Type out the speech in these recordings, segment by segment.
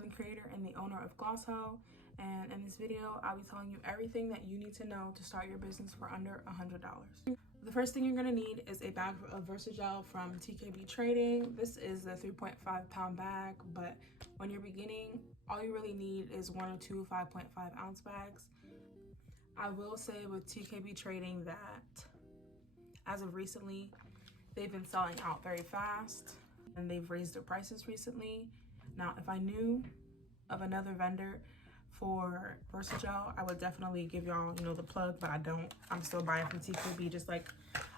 I'm the creator and the owner of Gloss Ho, and in this video, I'll be telling you everything that you need to know to start your business for under $100. The first thing you're gonna need is a bag of Versagel from TKB Trading. This is the 3.5 pound bag, but when you're beginning, all you really need is 1 or 2 5.5 ounce bags. I will say with TKB Trading that as of recently, they've been selling out very fast and they've raised their prices recently. Now, if I knew of another vendor for Versagel, I would definitely give y'all, the plug, but I don't. I'm still buying from TKB just like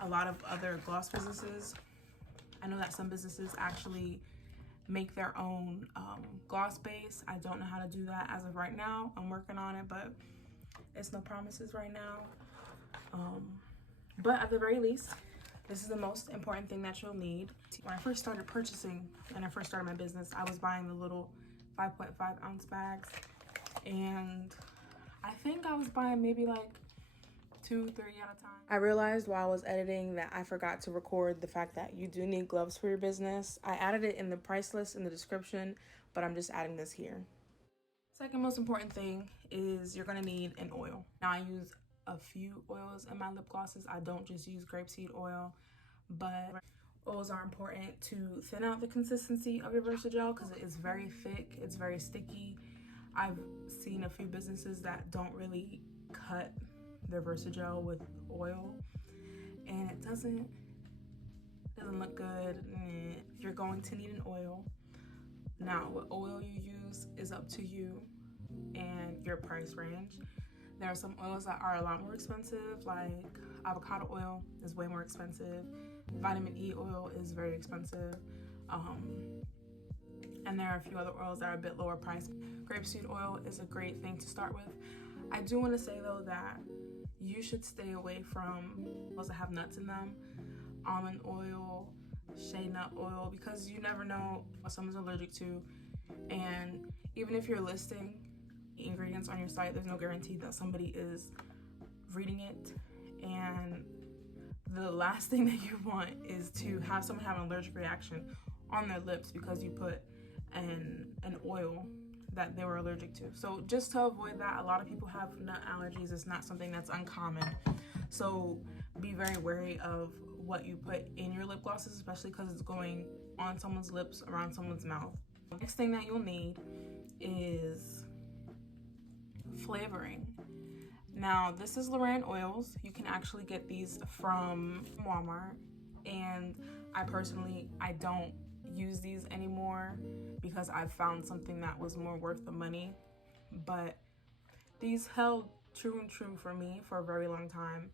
a lot of other gloss businesses. I know that some businesses actually make their own gloss base. I don't know how to do that as of right now. I'm working on it, but it's no promises right now. But at the very least, this is the most important thing that you'll need. When I first started purchasing and I first started my business, I was buying the little 5.5 ounce bags. And I think I was buying maybe like 2-3 at a time. I realized while I was editing that I forgot to record the fact that you do need gloves for your business. I added it in the price list in the description, but I'm just adding this here. Second most important thing is you're gonna need an oil. Now I use a few oils in my lip glosses. I don't just use grapeseed oil, but oils are important to thin out the consistency of your Versagel because it is very thick, it's very sticky. I've seen a few businesses that don't really cut their Versagel with oil and it doesn't look good. You're going to need an oil. Now, what oil you use is up to you and your price range. There are some oils that are a lot more expensive, like avocado oil is way more expensive. Vitamin E oil is very expensive. And there are a few other oils that are a bit lower priced. Grapeseed oil is a great thing to start with. I do want to say though that you should stay away from oils that have nuts in them. Almond oil, shea nut oil, because you never know what someone's allergic to. And even if you're listing ingredients on your site, there's no guarantee that somebody is reading it. And the last thing that you want is to have someone have an allergic reaction on their lips because you put an oil that they were allergic to. So just to avoid that, a lot of people have nut allergies. It's not something that's uncommon. So be very wary of what you put in your lip glosses, especially because it's going on someone's lips, around someone's mouth. Next thing that you'll need is flavoring. Now, this is Loran oils. You can actually get these from Walmart. And I don't use these anymore because I've found something that was more worth the money. But these held true and true for me for a very long time.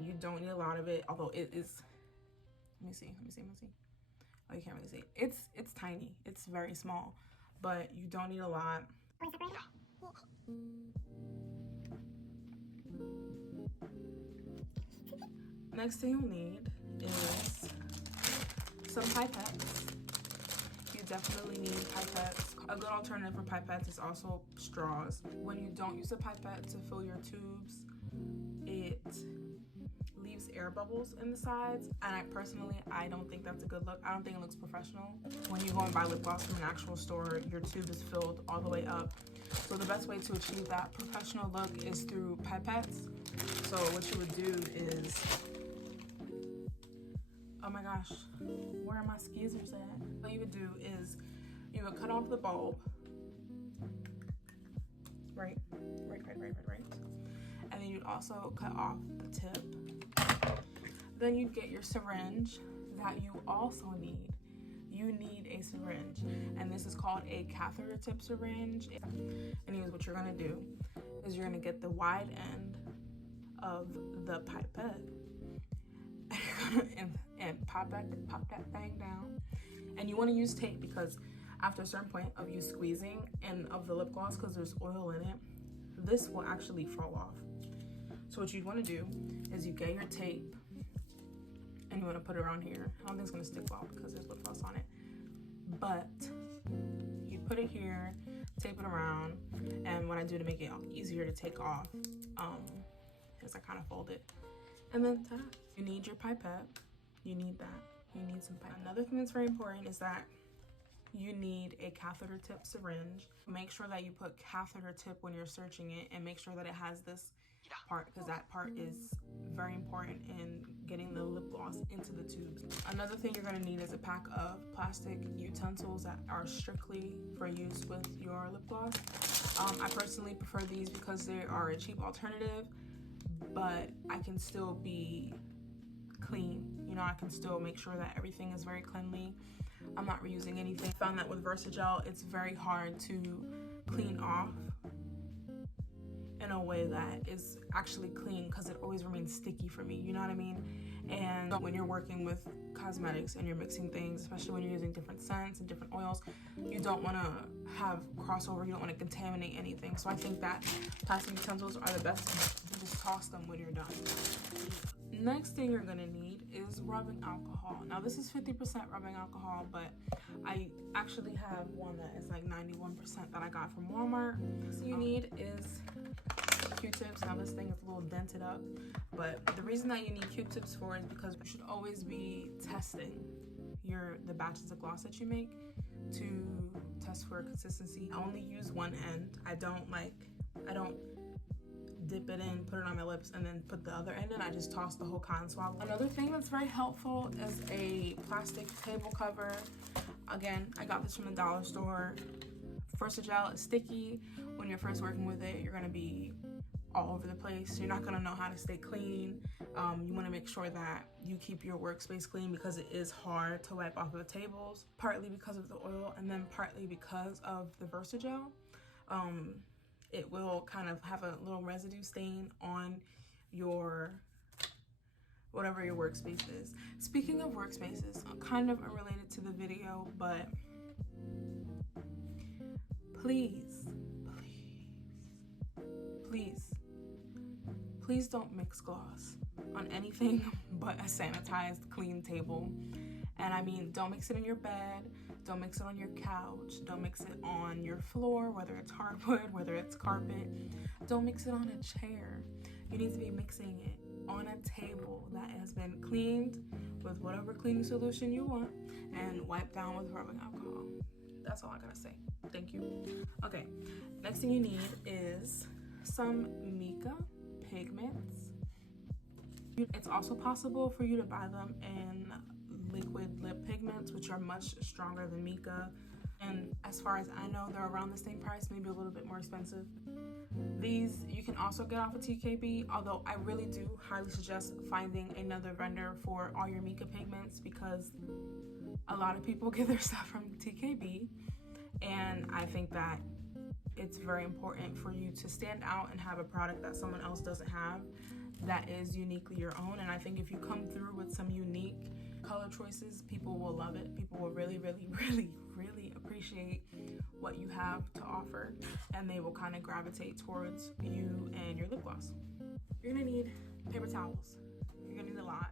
You don't need a lot of it, although it is, let me see. Oh, you can't really see it. It's tiny, it's very small, but you don't need a lot. Next thing you'll need is some pipettes. You definitely need pipettes. A good alternative for pipettes is also straws. When you don't use a pipette to fill your tubes, it leaves air bubbles in the sides, and I don't think that's a good look. I don't think it looks professional. When you go and buy lip gloss from an actual store, your tube is filled all the way up. So the best way to achieve that professional look is through pipettes. So what you would do is, oh my gosh, where are my skizzers at? What you would do is you would cut off the bulb, right. And then you'd also cut off the tip. Then you'd get your syringe that you also need. You need a syringe, and this is called a catheter tip syringe. Anyways, what you're gonna do is you're gonna get the wide end of the pipette and pop that thing down. And you want to use tape because after a certain point of you squeezing and of the lip gloss, because there's oil in it, this will actually fall off. So what you want to do is you get your tape and you want to put it around here. I don't think it's going to stick well because there's lip gloss on it, but you put it here, tape it around, and what I do to make it easier to take off is I kind of fold it, and then ta-da. You need your pipette. You need that. You need some pipette. Another thing that's very important is that you need a catheter tip syringe. Make sure that you put catheter tip when you're searching it, and make sure that it has this part, because that part is very important in getting the lip gloss into the tubes. Another thing you're going to need is a pack of plastic utensils that are strictly for use with your lip gloss. I personally prefer these because they are a cheap alternative, but I can still be clean. You know, I can still make sure that everything is very cleanly. I'm not reusing anything. I found that with VersaGel, it's very hard to clean off in a way that is actually clean, because it always remains sticky for me, you know what I mean? And when you're working with cosmetics and you're mixing things, especially when you're using different scents and different oils, you don't want to have crossover, you don't want to contaminate anything. So I think that plastic utensils are the best. You just toss them when you're done. Next thing you're going to need is rubbing alcohol. Now this is 50% rubbing alcohol, but I actually have one that is like 91% that I got from Walmart. So you need is Q-tips. Now this thing is a little dented up, but the reason that you need Q-tips for is because you should always be testing the batches of gloss that you make to test for consistency. I only use one end. I don't dip it in, put it on my lips, and then put the other end in. I just toss the whole cotton swab. Another thing that's very helpful is a plastic table cover. Again, I got this from the dollar store. VersaGel is sticky. When you're first working with it, you're gonna be all over the place. You're not gonna know how to stay clean. You wanna make sure that you keep your workspace clean, because it is hard to wipe off of the tables, partly because of the oil and then partly because of the VersaGel. It will kind of have a little residue stain on your whatever your workspace is. Speaking of workspaces, kind of unrelated to the video, but please don't mix gloss on anything but a sanitized, clean table. And I mean, don't mix it in your bed, don't mix it on your couch, don't mix it on your floor, whether it's hardwood, whether it's carpet. Don't mix it on a chair. You need to be mixing it on a table that has been cleaned with whatever cleaning solution you want and wiped down with rubbing alcohol. That's all I gotta say. Thank you. Okay, next thing you need is some mica pigments. It's also possible for you to buy them in liquid lip pigments, which are much stronger than mica, and as far as I know, they're around the same price, maybe a little bit more expensive. These you can also get off of TKB, although I really do highly suggest finding another vendor for all your mica pigments, because a lot of people get their stuff from TKB, and I think that it's very important for you to stand out and have a product that someone else doesn't have that is uniquely your own. And I think if you come through with some unique color choices, people will love it. People will really appreciate what you have to offer, and they will kind of gravitate towards you and your lip gloss. You're gonna need paper towels. You're gonna need a lot.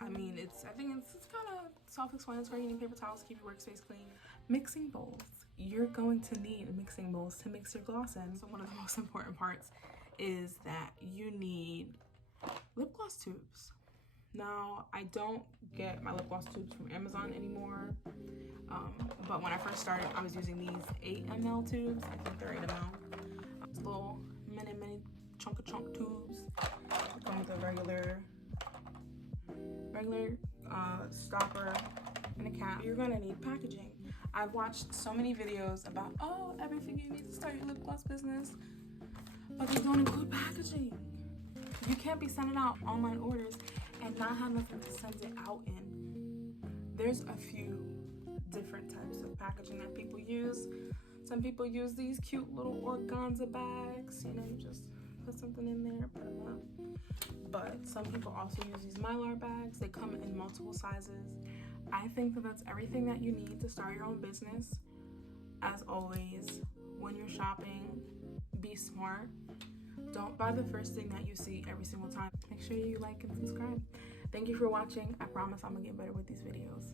I mean, I think it's kind of self-explanatory. You need paper towels to keep your workspace clean. Mixing bowls. You're going to need mixing bowls to mix your gloss in. So one of the most important parts is that you need lip gloss tubes. Now, I don't get my lip gloss tubes from Amazon anymore, but when I first started, I was using these 8 ml tubes. I think they're 8 ml. It's little mini chunk tubes. They come with a regular stopper and a cap. You're gonna need packaging. I've watched so many videos about, everything you need to start your lip gloss business, but they don't include packaging. You can't be sending out online orders and not have nothing to send it out in. There's a few different types of packaging that people use. Some people use these cute little organza bags. You know, you just put something in there, put them up. But some people also use these Mylar bags. They come in multiple sizes. I think that that's everything that you need to start your own business. As always, when you're shopping, be smart. Don't buy the first thing that you see every single time. Make sure you like and subscribe. Thank you for watching. I promise I'm gonna get better with these videos.